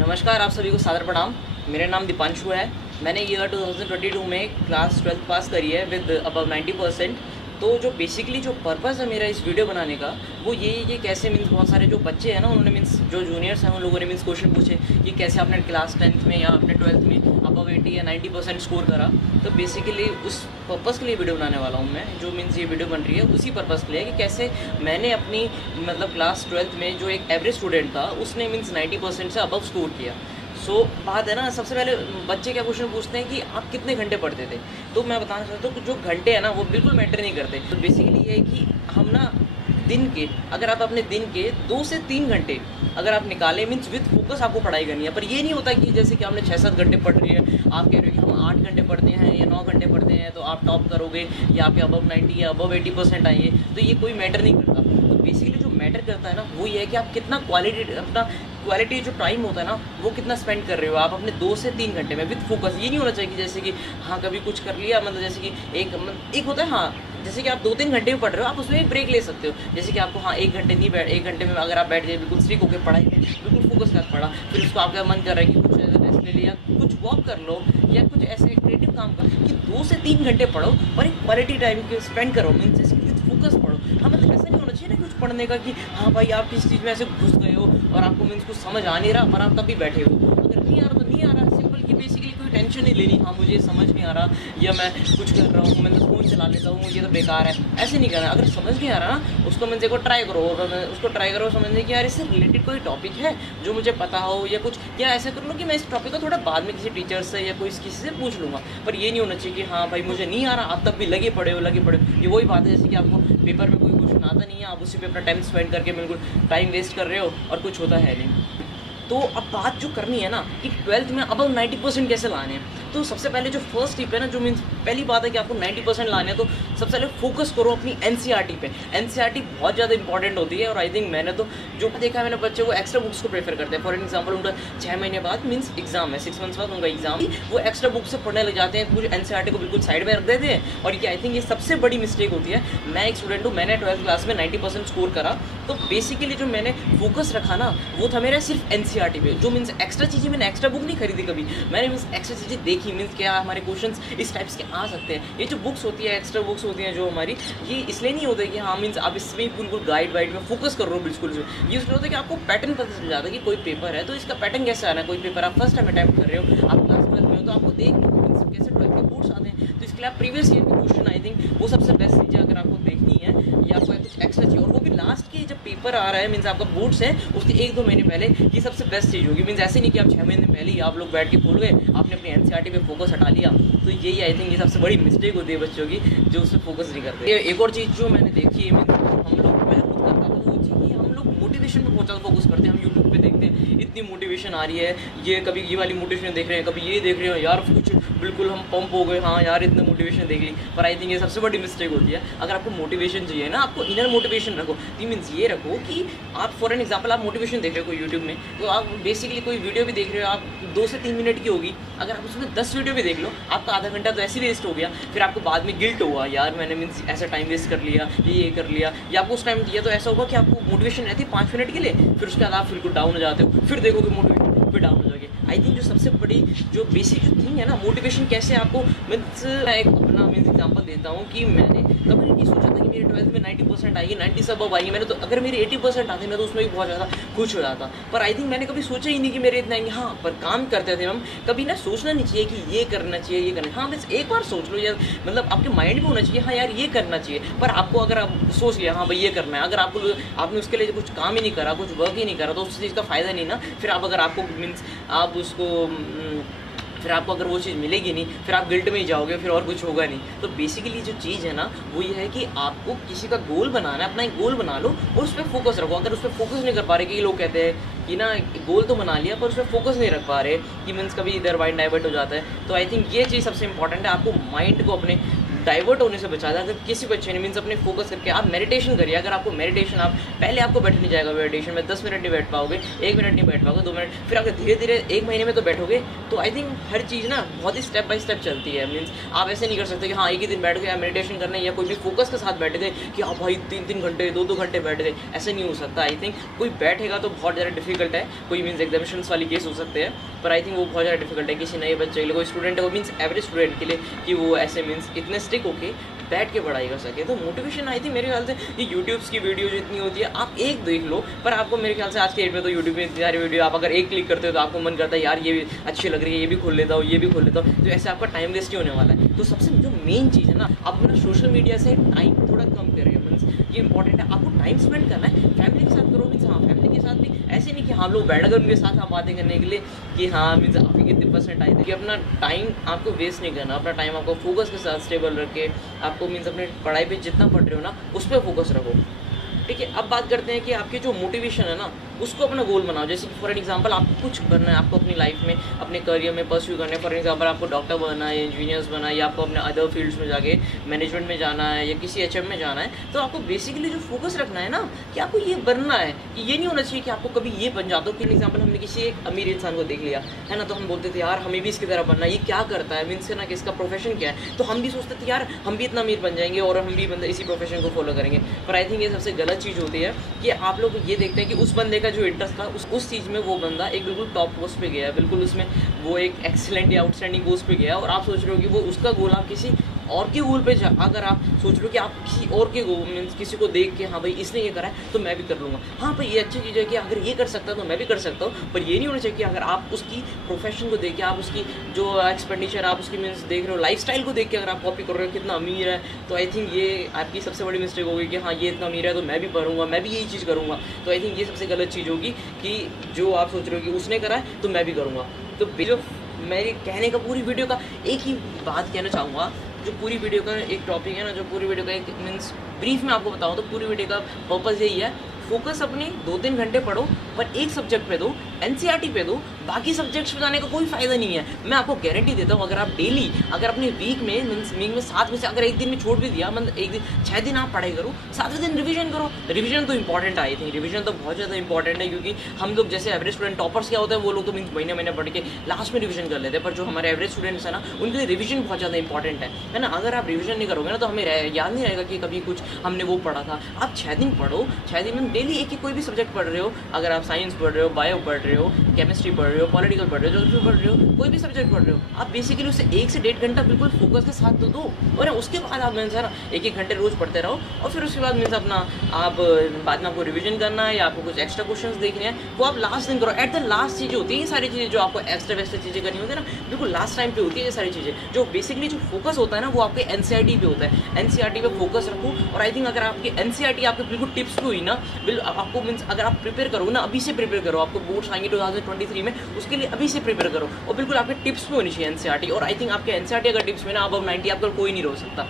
नमस्कार, आप सभी को सादर प्रणाम। मेरा नाम दीपांशु है। मैंने ईयर 2022 में क्लास 12th पास करी है विद अबव 90%। तो जो बेसिकली जो पर्पज़ है मेरा इस वीडियो बनाने का वो ये है कि कैसे मीन्स बहुत सारे जो बच्चे हैं ना, उन्होंने मीन्स जो जूनियर्स हैं उन लोगों ने मीन्स क्वेश्चन पूछे कि कैसे आपने क्लास 10th में या आपने 12th में अबव 80 या 90% स्कोर करा। तो बेसिकली उस पर्पज़ के लिए वीडियो बनाने वाला हूँ मैं। जो मीन्स ये वीडियो बन रही है उसी पर्पज़ के लिए कि कैसे मैंने अपनी मतलब क्लास 12th में जो एक एवरेज स्टूडेंट था उसने मीन्स 90% से अबव स्कोर किया। बात है ना, सबसे पहले बच्चे क्या क्वेश्चन पूछते हैं कि आप कितने घंटे पढ़ते थे। तो मैं बताना चाहता हूँ कि जो घंटे हैं ना वो बिल्कुल मैटर नहीं करते। तो बेसिकली ये है कि हम ना दिन के, अगर आप अपने दिन के 2 से 3 घंटे अगर आप निकालें मीन्स विद फोकस आपको पढ़ाई करनी है। पर ये नहीं होता कि जैसे कि आपने 6-7 घंटे पढ़ रही है, आप कह रहे हो कि हम 8 घंटे पढ़ते हैं या 9 घंटे पढ़ते हैं तो आप टॉप करोगे या आपके अबव 90 या अबव 80% आएंगे। तो ये कोई मैटर नहीं करता। तो बेसिकली जो मैटर करता है ना वो ये है कि आप कितना क्वालिटी जो टाइम होता है ना वो कितना स्पेंड कर रहे हो आप अपने 2 से 3 घंटे में विद फोकस। ये नहीं होना चाहिए कि जैसे कि हाँ कभी कुछ कर लिया, मतलब जैसे कि एक होता है, हाँ जैसे कि आप 2-3 घंटे में पढ़ रहे हो, आप उसमें एक ब्रेक ले सकते हो। जैसे कि आपको हाँ 1 घंटे नहीं बैठ 1 घंटे में अगर आप बैठ गए बिल्कुल स्ट्रिक होकर पढ़ाई में बिल्कुल फोकस कर पढ़ा, फिर उसको आपका मन कर रहा है कि कुछ रेस्ट ले लिया, कुछ वॉक कर लो या कुछ ऐसे क्रिएटिव काम कर कि 2 से 3 घंटे पढ़ो और एक क्वालिटी टाइम के स्पेंड करो मीन्स विद फोकस पढ़ो। हाँ मतलब ऐसा नहीं होना चाहिए ना कुछ पढ़ने का कि हाँ भाई आप किसी चीज़ में ऐसे घुस गए हो और आपको मीन्स कुछ समझ आ नहीं रहा पर आप तब भी बैठे हो। अगर नहीं आ रहा तो नहीं आ रहा, सिंपल की बेसिकली कोई टेंशन नहीं लेनी, हाँ मुझे समझ नहीं आ रहा या मैं कुछ कर रहा हूँ, मैं तो फ़ोन चला लेता हूँ, मुझे तो बेकार है, ऐसे नहीं करना। अगर समझ नहीं आ रहा ना उसको मीन्स एक बार ट्राई करो, उसको ट्राई करो समझने की यार इससे रिलेटेड कोई टॉपिक है जो मुझे पता हो या कुछ, या ऐसा कर लो कि मैं इस टॉपिक को थोड़ा बाद में किसी टीचर से या कोई किसी से पूछ लूँगा। पर ये नहीं होना चाहिए कि हाँ भाई मुझे नहीं आ रहा, आप तब भी लगे पड़े हो। ये वही बात है जैसे कि आपको पेपर में कोई क्वेश्चन आता नहीं है, आप उसी पे अपना टाइम स्पेंड करके बिल्कुल टाइम वेस्ट कर रहे हो और कुछ होता है नहीं। तो अब बात जो करनी है ना कि 12th में अबव 90% कैसे लाने हैं। तो सबसे पहले जो फर्स्ट टिप है ना, जो मीन्स पहली बात है कि आपको 90% लाने हैं, तो सबसे पहले फोकस करो अपनी एनसीईआरटी पे। एनसीईआरटी बहुत ज़्यादा इंपॉर्टेंट होती है और आई थिंक मैंने तो जो देखा है मैंने बच्चे वो एक्स्ट्रा बुक्स को प्रेफर करते हैं। फॉर एग्जाम्पल उनका 6 महीने बाद मीन्स एग्जाम है, 6 मंथ्स बाद उनका एग्जाम, वो एक्स्ट्रा बुक से पढ़ने लग जाते हैं, कुछ एनसीईआरटी को बिल्कुल साइड में रख देते हैं। और ये आई थिंक ये सबसे बड़ी मिस्टेक होती है। मैं एक स्टूडेंट हूँ, मैंने 12th क्लास में 90% स्कोर करा, तो बेसिकली जो मैंने फोकस रखा ना वो था मेरा सिर्फ एनसीईआरटी पे। जो मीन्स एक्स्ट्रा चीज़ें मैंने एक्स्ट्रा बुक नहीं खरीदी कभी, मैंने मीन्स एक्स्ट्रा चीज़ें देखी मीन्स क्या हमारे क्वेश्चंस इस टाइप्स के आ सकते हैं। ये जो बुक्स होती है एक्स्ट्रा बुक्स होती हैं जो हमारी, ये इसलिए नहीं होता है कि हाँ मीन्स आप इसमें बिल्कुल गाइड वाइड में फोकस कर रहे हो बिल्कुल। ये इसलिए होता है कि आपको पैटर्न पता चल जाता है कि कोई पेपर है तो इसका पैटर्न कैसे आना है। कोई पेपर आप फर्स्ट टाइम अटैम्प्ट कर रहे हो, आप क्लास 12th में हो तो आपको देख लो मीन्स कैसे 12th के बोर्ड्स आते हैं, तो इसके लिए आप प्रीवियस ईयर के क्वेश्चन आई थिंक वो सबसे बेस्ट चीज़ है अगर आपको देखनी है या आपको कुछ एक्स्ट्रा चाहिए, और वो भी लास्ट के जब पेपर आ रहा है मीन्स आपका बोर्ड्स है उसके 1-2 महीने पहले, ये सबसे बेस्ट चीज़ होगी। मीन्स ऐसे नहीं कि आप 6 महीने पहले ही आप लोग बैठ के खोल गए, आपने अपनी एनसीईआरटी पे फोकस हटा लिया। तो यही आई थिंक ये सबसे बड़ी मिस्टेक होती है बच्चों की जो उस पर फोकस नहीं करते। एक और चीज़ जो मैंने देखी है मीन्स हम लोग, मैं खुद करता था वो चीज़ कि हम लोग मोटिवेशन पे बहुत ज़्यादा फोकस करते हैं। हम यूट्यूब पे देखते हैं इतनी मोटिवेशन आ रही है, ये कभी ये वाली मोटिवेशन देख रहे हैं, कभी ये देख रहे हो यार कुछ बिल्कुल हम पंप हो गए, हाँ यार इतने मोटिवेशन देख ली। पर आई थिंक ये सबसे बड़ी मिस्टेक होती है। अगर आपको मोटिवेशन चाहिए ना, आपको इनर मोटिवेशन रखो। मीन्स ये रखो कि आप फॉर एन एग्जाम्पल आप मोटिवेशन देख रहे हो कोई यूट्यूब में, तो आप बेसिकली कोई वीडियो भी देख रहे हो, आप 2 से 3 मिनट की होगी, अगर आप उसमें 10 वीडियो भी देख लो आपका आधा घंटा तो ऐसे ही वेस्ट हो गया। फिर आपको बाद में गिल्ट हुआ यार मैंने मीन्स ऐसा टाइम वेस्ट कर लिया, ये कर लिया, या आपको उस टाइम दिया तो ऐसा होगा कि आपको मोटिवेशन रहती है 5 मिनट के लिए, फिर उसके बाद आप बिल्कुल डाउन हो जाते हो, फिर देखोगे मोटिवेशन फिर डाउन हो जाएगी। आई थिंक जो सबसे बड़ी जो बेसिक जो थिंग है ना मोटिवेशन कैसे आपको मीन्स, मैं एक अपना मीन्स एग्जांपल देता हूँ कि मैंने कभी नहीं सोचा था कि मेरी 12th में 90% आएगी, 90 से अबव आएगी। मैंने तो अगर मेरे 80% आते मैं तो उसमें भी बहुत ज़्यादा खुश हो जाता। पर आई थिंक मैंने कभी सोचा ही नहीं कि मेरे इतना आएंगे। हाँ पर काम करते थे हम, कभी ना सोचना नहीं चाहिए कि ये करना चाहिए ये करना। हाँ बस एक बार सोच लो यार, मतलब आपके माइंड में होना चाहिए हाँ यार ये करना चाहिए। पर आपको अगर आप सोच लिया हाँ भाई ये करना है, अगर आपने उसके लिए कुछ काम ही नहीं करा, कुछ वर्क ही नहीं करा, तो उस चीज़ का फ़ायदा नहीं ना। फिर आप अगर आपको मीन्स आप उसको फिर आपको अगर वो चीज़ मिलेगी नहीं, फिर आप गिल्ट में ही जाओगे, फिर और कुछ होगा नहीं। तो बेसिकली जो चीज़ है ना वो ये है कि आपको किसी का गोल बनाना है, अपना एक गोल बना लो और उस पर फोकस रखो। अगर उस पर फोकस नहीं कर पा रहे, कि लोग कहते हैं कि ना गोल तो बना लिया पर उस पर फोकस नहीं रख पा रहे कि मीन्स कभी इधर माइंड डाइवर्ट हो जाता है। तो आई थिंक ये चीज़ सबसे इंपॉर्टेंट है, आपको माइंड को अपने डाइवर्ट होने से बचाता है। अगर किसी बच्चे ने मीन्स अपने फोकस करके आप मेडिटेशन करिए, अगर आपको मेडिटेशन आप पहले आपको बैठ नहीं जाएगा मेडिटेशन में, 10 मिनट नहीं बैठ पाओगे, 1 मिनट नहीं बैठ पाओगे, 2 मिनट, फिर अगर धीरे धीरे 1 महीने में तो बैठोगे, तो आई थिंक हर चीज़ ना बहुत ही स्टेप बाय स्टेप चलती है। मीन्स आप ऐसे नहीं कर सकते कि हाँ एक ही दिन बैठ गए मेडिटेशन करने या कोई भी फोकस के साथ बैठ गए कि हाँ भाई 3-3 घंटे 2-2 घंटे बैठ गए, ऐसे नहीं हो सकता। आई थिंक कोई बैठेगा तो बहुत ज़्यादा डिफिकल्ट है, कोई मीन्स एग्जामिनेशंस वाली केस हो सकते हैं, पर आई थिंक वो बहुत ज़्यादा डिफिकल्ट है किसी नए बच्चे के लिए, कोई स्टूडेंट है वो मीन्स एवरेज स्टूडेंट के लिए कि वो ऐसे मीन्स इतने स्टिक होके बैठ के पढ़ाई कर सके। तो मोटिवेशन आई थी मेरे ख्याल से ये यूट्यूब्स की वीडियो जितनी होती है आप एक देख लो, पर आपको मेरे ख्याल से आज के डेट में तो यूट्यूब में इतनी सारी वीडियो आप अगर एक क्लिक करते हो तो आपको मन करता है यार ये भी अच्छी लग रही है, ये भी खोल लेता हूँ, ये भी खोल लेता हूँ, तो ऐसे आपका टाइम वेस्ट ही होने वाला है। तो सबसे जो मेन चीज़ है ना, आप अपना सोशल मीडिया से टाइम थोड़ा कम करिए। मीन्स ये इंपॉर्टेंट है, आपको टाइम स्पेंड करना है, फैमिली के साथ करो। मीन्स हाँ फैमिली के साथ भी ऐसे नहीं कि हम लोग बैठ कर उनके साथ हम बातें करने के लिए कि हाँ मीन्स आप ही कितने % आए थे, कि अपना टाइम आपको वेस्ट नहीं करना, अपना टाइम आपको फोकस के साथ स्टेबल रख के आपको मीन्स अपने पढ़ाई पे जितना पढ़ रहे हो ना उस पर फोकस रखो। ठीक है, अब बात करते हैं कि आपकी जो मोटिवेशन है ना उसको अपना गोल बनाओ। जैसे कि फॉर एग्जांपल आपको कुछ करना है, आपको अपनी लाइफ में अपने करियर में परस्यू करना है। फॉर एग्जांपल आपको डॉक्टर बनना है, इंजीनियर्स बनना है, या आपको अपने अदर फील्ड्स में जाके मैनेजमेंट में जाना है या किसी HM में जाना है, तो आपको बेसिकली जो फोकस रखना है ना कि आपको ये बनना है, कि ये नहीं होना चाहिए कि आपको कभी ये बन जाता हो। कि एग्जाम्पल हमने किसी एक अमीर इंसान को देख लिया है ना, तो हम बोलते थे यार हमें भी इसकी तरह बनना है, ये क्या करता है मीन्स ना कि इसका प्रोफेशन क्या है, तो हम भी सोचते थे यार हम भी इतना अमीर बन जाएंगे और हम भी बंदा इसी प्रोफेशन को फॉलो करेंगे। पर आई थिंक ये सबसे गलत चीज़ होती है कि आप लोग ये देखते हैं कि उस बंदे का जो इंटरेस्ट था उस चीज़ में वो बंदा एक बिल्कुल टॉप पोस्ट पे गया है, बिल्कुल उसमें वो एक एक्सीलेंट या आउटस्टैंडिंग पोस्ट पे गया, और आप सोच रहे हो कि वो उसका गोल आप किसी और के गोल पे अगर आप सोच रहे हो कि आप किसी और के गोल मीन्स किसी को देख के हाँ भाई इसने ये करा है तो मैं भी कर लूँगा, हाँ भाई ये अच्छी चीज़ है कि अगर ये कर सकता है तो मैं भी कर सकता हूँ। पर ये नहीं होना चाहिए कि अगर आप उसकी प्रोफेशन को देख के, आप उसकी जो एक्सपेंडिचर आप उसकी मीन्स देख रहे हो, लाइफस्टाइल को देख के अगर आप कॉपी कर रहे हो कितना अमीर है, तो आई थिंक ये आपकी सबसे बड़ी मिस्टेक होगी कि हाँ ये इतना अमीर है तो मैं भी पढ़ूंगा, मैं भी यही चीज़ करूँगा। तो आई थिंक ये सबसे गलत चीज़ होगी कि जो आप सोच रहे हो कि उसने करा है तो मैं भी करूँगा। तो जो मेरे कहने का पूरी वीडियो का एक ही बात कहना चाहूँगा, जो पूरी वीडियो का एक टॉपिक है ना, जो पूरी वीडियो का एक मीन्स ब्रीफ में आपको बताऊँ तो पूरी वीडियो का पर्पज़ यही है, फोकस अपने 2-3 घंटे पढ़ो पर एक सब्जेक्ट पे दो, NCERT पे दो, बाकी सब्जेक्ट्स पे जाने का कोई फ़ायदा नहीं है। मैं आपको गारंटी देता हूँ अगर आप डेली अगर अपने वीक में 7 में से अगर एक दिन में छोड़ भी दिया, मतलब एक दिन 6 दिन आप पढ़ाई करो, 7वें दिन रिवीजन करो। रिवीजन तो इंपॉर्टेंट आई थिंक, रिवीजन तो बहुत ज़्यादा इंपॉर्टेंट है, क्योंकि हम लोग जैसे एवरेज स्टूडेंट टॉपर्स क्या होता है वो लोग तो मीन्स महीने पढ़ के लास्ट में रिवीजन कर लेते हैं, पर जो हमारे एवरेज स्टूडेंट्स हैं ना उनके लिए रिवीजन बहुत ज़्यादा इंपॉर्टेंट है ना। अगर आप रिवीजन नहीं करोगे ना तो हमें याद नहीं रहेगा कि कभी कुछ हमने वो पढ़ा था। आप 6 दिन पढ़ो, 6 दिन में डेली एक कोई भी सब्जेक्ट पढ़ रहे हो, अगर आप साइंस पढ़ रहे हो, बायो पढ़ रहे हो, केमिस्ट्री पढ़ रहे हो, पॉलिटिकल पढ़ रहे हो, ज्योग्राफी पढ़ रहे हो, कोई भी सब्जेक्ट पढ़ रहे हो, आप बेसिकली उसे 1 से 1.5 घंटा बिल्कुल फोकस के साथ तो दो, और उसके बाद आप मीन्स है ना 1-1 घंटे रोज़ पढ़ते रहो, और फिर उसके बाद मीन्स अपना आप बाद में आपको रिवीजन करना है या आपको कुछ एक्स्ट्रा क्वेश्चंस देखने हैं वो आप लास्ट दिन करो। एट द लास्ट चीज़ें होती है ये सारी चीज़ें, जो आपको एक्स्ट्रा चीज़ें करनी होती है ना, बिल्कुल लास्ट टाइम पे होती है ये सारी चीज़ें। जो बेसिकली जो फोकस होता है ना वो आपके NCERT पे होता है, NCERT पे फोकस रखो। और आई थिंक अगर आपकी NCERT आपके बिल्कुल टिप्स पे हुई ना, आपको मीन्स अगर आप प्रिपेयर करो ना, अभी से प्रिपेयर करो, आपको बोर्ड्स आएंगे 2023 में, उसके लिए अभी से प्रिपेयर करो, और बिल्कुल आपके टिप्स में होनी चाहिए NCERT। और आई थिंक आपके NCERT अगर टिप्स में ना अब 90 आपका कोई नहीं रोक सकता।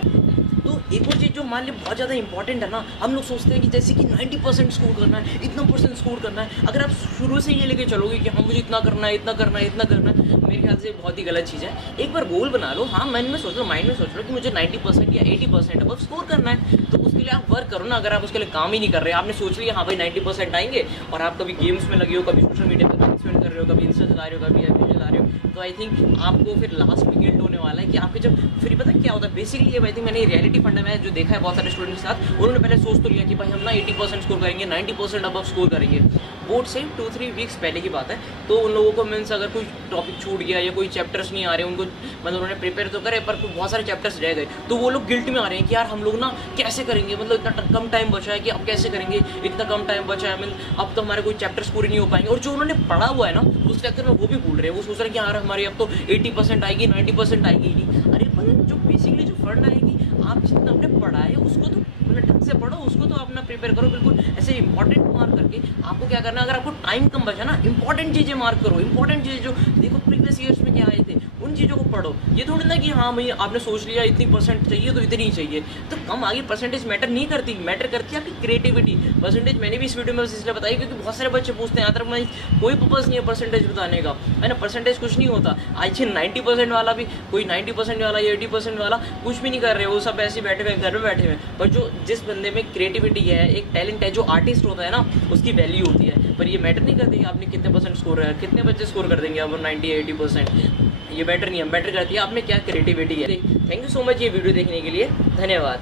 तो एक और चीज़ जो मान ली बहुत ज़्यादा इंपॉर्टेंट है ना, हम लोग सोचते हैं कि जैसे कि 90% स्कोर करना है, इतना % स्कोर करना है। अगर आप शुरू से ये लेके चलोगे कि हाँ मुझे इतना करना है, इतना करना है, इतना करना है, मेरे ख्याल से बहुत ही गलत चीज़ है। एक बार गोल बना लो, हाँ माइंड में सोच लो कि मुझे 90% या 80% अब स्कोर करना है, तो उसके लिए आप वर्क करो ना। अगर आप उसके लिए काम ही नहीं कर रहे, आपने सोच लिया हाँ भाई 90% आएंगे, और आप कभी गेम्स में लगे हो, कभी सोशल मीडिया पर टाइम स्पेंड कर रहे हो, कभी इंस्टा चला रहे हो, कभी FB चला रहे हो, तो आई थिंक आपको फिर लास्ट में गिल्ट होने वाला है कि आपके जब फिर पता क्या होता है बेसिकली। ये आई थिंक मैंने रियलिटी फंड में जो देखा है बहुत सारे स्टूडेंट के साथ, उन्होंने पहले सोच तो लिया कि भाई हम ना 80% स्कोर करेंगे, 90% अबव स्कोर करेंगे। बोर्ड से 2-3 वीक्स पहले की बात है, तो उन लोगों को मीन्स अगर कोई टॉपिक छूट गया या कोई चैप्टर्स नहीं आ रहे उनको, मतलब उन्होंने प्रिपेयर तो करे पर बहुत सारे चैप्टर्स रह गए, तो वो लोग गिल्ट में आ रहे हैं कि यार हम लोग ना कैसे करेंगे, मतलब इतना कम टाइम बचा है कि अब कैसे करेंगे, इतना कम टाइम बचा है, मीन अब तो हमारे कोई चैप्टर्स पूरे नहीं हो पाएंगे। और जो उन्होंने पढ़ा हुआ है ना उस चक्कर में वो भी भूल रहे हैं, वो सोच रहे हैं कि यार हमारी अब तो 80% आएगी, 90% आएगी नहीं। अरे पर जो बेसिकली जो फंड आएगी, आप जितना आपने पढ़ा है उसको तो मतलब ढंग से पढ़ो, उसको तो आप में प्रिपेयर करो, बिल्कुल ऐसे इंपॉर्टेंट मार्क करके। आपको क्या करना है, अगर आपको टाइम कम बचा ना, इंपॉर्टेंट चीज़ें मार्क करो, इंपॉर्टेंट चीज़ें जो देखो प्रीवियस ईयर्स में क्या आए थे उन चीज़ों को पढ़ो। ये थोड़ी ना कि हाँ भाई आपने सोच लिया इतनी परसेंट चाहिए तो इतनी ही चाहिए, तो कम आगे परसेंटेज मैटर नहीं करती, मैटर करती है आपकी क्रिएटिविटी। परसेंटेज मैंने भी इस वीडियो में बस इसलिए बताई क्योंकि बहुत सारे बच्चे पूछते हैं अदरवाइज कोई पर्पज़ नहीं है परसेंटेज बताने का, है ना। परसेंटेज कुछ नहीं होता। आज 90% वाला भी, कोई 90% वाला या 80% वाला कुछ भी नहीं कर रहे, वो सब ऐसे बैठे हुए घर में बैठे हुए। पर जो जिस बंदे में क्रिएटिविटी है, एक टैलेंट है, जो आर्टिस्ट होता है ना, उसकी वैल्यू होती है। पर ये मैटर नहीं करती कि आपने कितने परसेंट स्कोर है, कितने बच्चे स्कोर कर देंगे अब 90-80%, ये मैटर नहीं है। मैटर करती है आप में क्या क्रिएटिविटी है। थैंक यू सो मच ये वीडियो देखने के लिए, धन्यवाद।